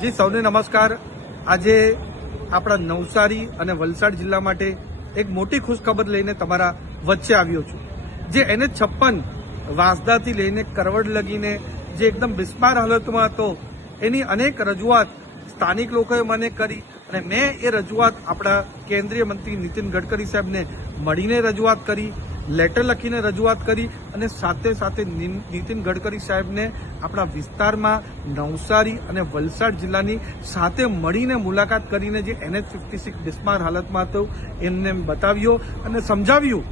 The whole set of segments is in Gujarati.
જી સૌને નમસ્કાર। આજે આપણા નવસારી અને વલસાડ જિલ્લા માટે એક મોટી ખુશખબર લઈને તમારા વચ્ચે આવ્યો છું। જે NH56 વાંસદાથી લઈને કરવડ લગીને જે એકદમ બિસ્માર હાલતમાં હતો, એની અનેક રજૂઆત સ્થાનિક લોકોએ મને કરી અને મેં એ રજૂઆત આપણા કેન્દ્રીય મંત્રી નીતિન ગડકરી સાહેબને મળીને રજૂઆત કરી, લેટર લખીને રજૂઆત કરી અને સાથે સાથે નીતિન ગડકરી સાહેબને આપણા વિસ્તારમાં નવસારી અને વલસાડ જિલ્લાની સાથે મળીને મુલાકાત કરીને જે NH56 બિસ્માર હાલતમાં હતો એમને બતાવ્યો અને સમજાવ્યું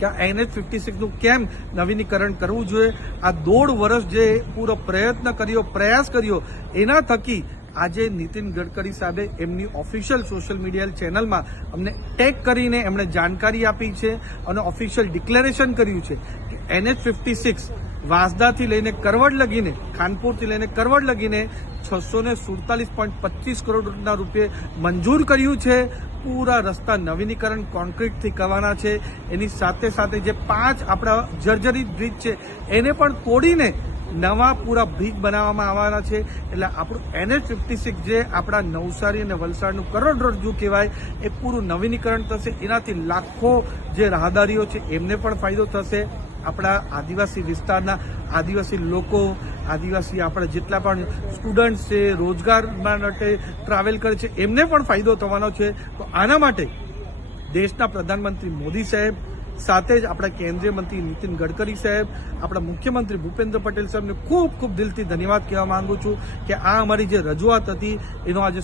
કે આ NH56 નું કેમ નવીનીકરણ કરવું જોઈએ। આ 1.5 વર્ષ જે પૂરો પ્રયાસ કર્યો એના થકી આજે નીતિન ગડકરી સાહેબે એમની ઓફિશિયલ સોશિયલ મીડિયા ચેનલમાં અમને ટેગ કરીને એમણે જાણકારી આપી છે અને ઓફિશિયલ ડિક્લેરેશન કર્યું છે કે NH56 વાંસદાથી લઈને કરવડ લગીને, ખાનપુરથી લઈને કરવડ લગીને 647.25 કરોડના રૂપિયે મંજૂર કર્યું છે। પૂરા રસ્તા નવીનીકરણ કોન્ક્રીટથી કરવાના છે। એની સાથે સાથે જે 5 આપણા જર્જરિત બ્રિજ છે એને પણ તોડીને નવા પૂરા બ્રિજ બનાવવામાં આવવાના છે। એટલે આપણું NH56 જે આપણા નવસારી અને વલસાડનું કરોડરજ્જુ કહેવાય એ પૂરું નવીનીકરણ થશે। એનાથી લાખો જે રાહદારીઓ છે એમને પણ ફાયદો થશે। આપણા આદિવાસી વિસ્તારના આદિવાસી લોકો, આદિવાસી આપણા જેટલા પણ સ્ટુડન્ટ્સ છે, રોજગાર માટે ટ્રાવેલ કરે છે, એમને પણ ફાયદો થવાનો છે। તો આના માટે દેશના પ્રધાનમંત્રી મોદી સાહેબ સાથે જ આપણા કેન્દ્રીય મંત્રી નીતિન ગડકરી સાહેબ, આપણા મુખ્યમંત્રી ભૂપેન્દ્ર પટેલ સાહેબને ખૂબ ખૂબ દિલથી ધન્યવાદ કહેવા માંગુ છું કે આ અમારી જે રજૂઆત હતી એનો આજે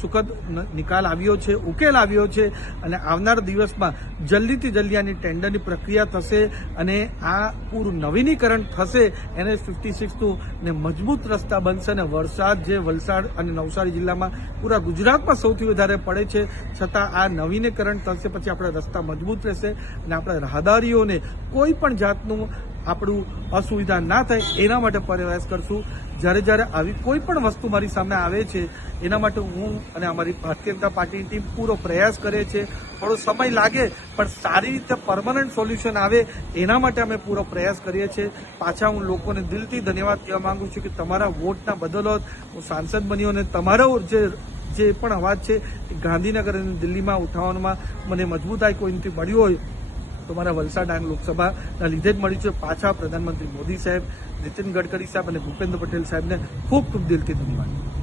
સુખદ નિકાલ આવ્યો છે, ઉકેલ આવ્યો છે અને આવનાર દિવસમાં જલ્દીથી જલ્દી આની ટેન્ડરની પ્રક્રિયા થશે અને આ પૂરું નવીનીકરણ થશે NH56નું ને મજબૂત રસ્તા બનશે અને વલસાડ અને નવસારી જિલ્લામાં પૂરા ગુજરાતમાં સૌથી વધારે પડે છે, છતાં આ નવીનીકરણ થશે પછી આપણા રસ્તા મજબૂત રહેશે અને આપણા રાહદારીઓને કોઈ પણ જાતનું આપણું અસુવિધા ના થાય એના માટે પ્રયાસ કરશું। જ્યારે આવી કોઈ પણ વસ્તુ મારી સામે આવે છે એના માટે હું અને અમારી ભારતીય જનતા પાર્ટીની ટીમ પૂરો પ્રયાસ કરે છે। થોડો સમય લાગે પણ સારી રીતે પરમનન્ટ સોલ્યુશન આવે એના માટે અમે પૂરો પ્રયાસ કરીએ છીએ। પાછા હું લોકોને દિલથી ધન્યવાદ કહેવા માંગુ છું કે તમારા વોટના બદોલત હું સાંસદ બન્યો અને તમારો જે પણ અવાજ છે એ ગાંધીનગર અને દિલ્હીમાં ઉઠાવવામાં મને મજબૂતાઈ કોઈથી મળ્યું હોય તો મારા વલસાડ ડાંગ લોકસભાના લીધે જ મળ્યું છે। પાછા પ્રધાનમંત્રી મોદી સાહેબ, નીતિન ગડકરી સાહેબ અને ભૂપેન્દ્ર પટેલ સાહેબને ખૂબ ખૂબ દિલથી ધન્યવાદ।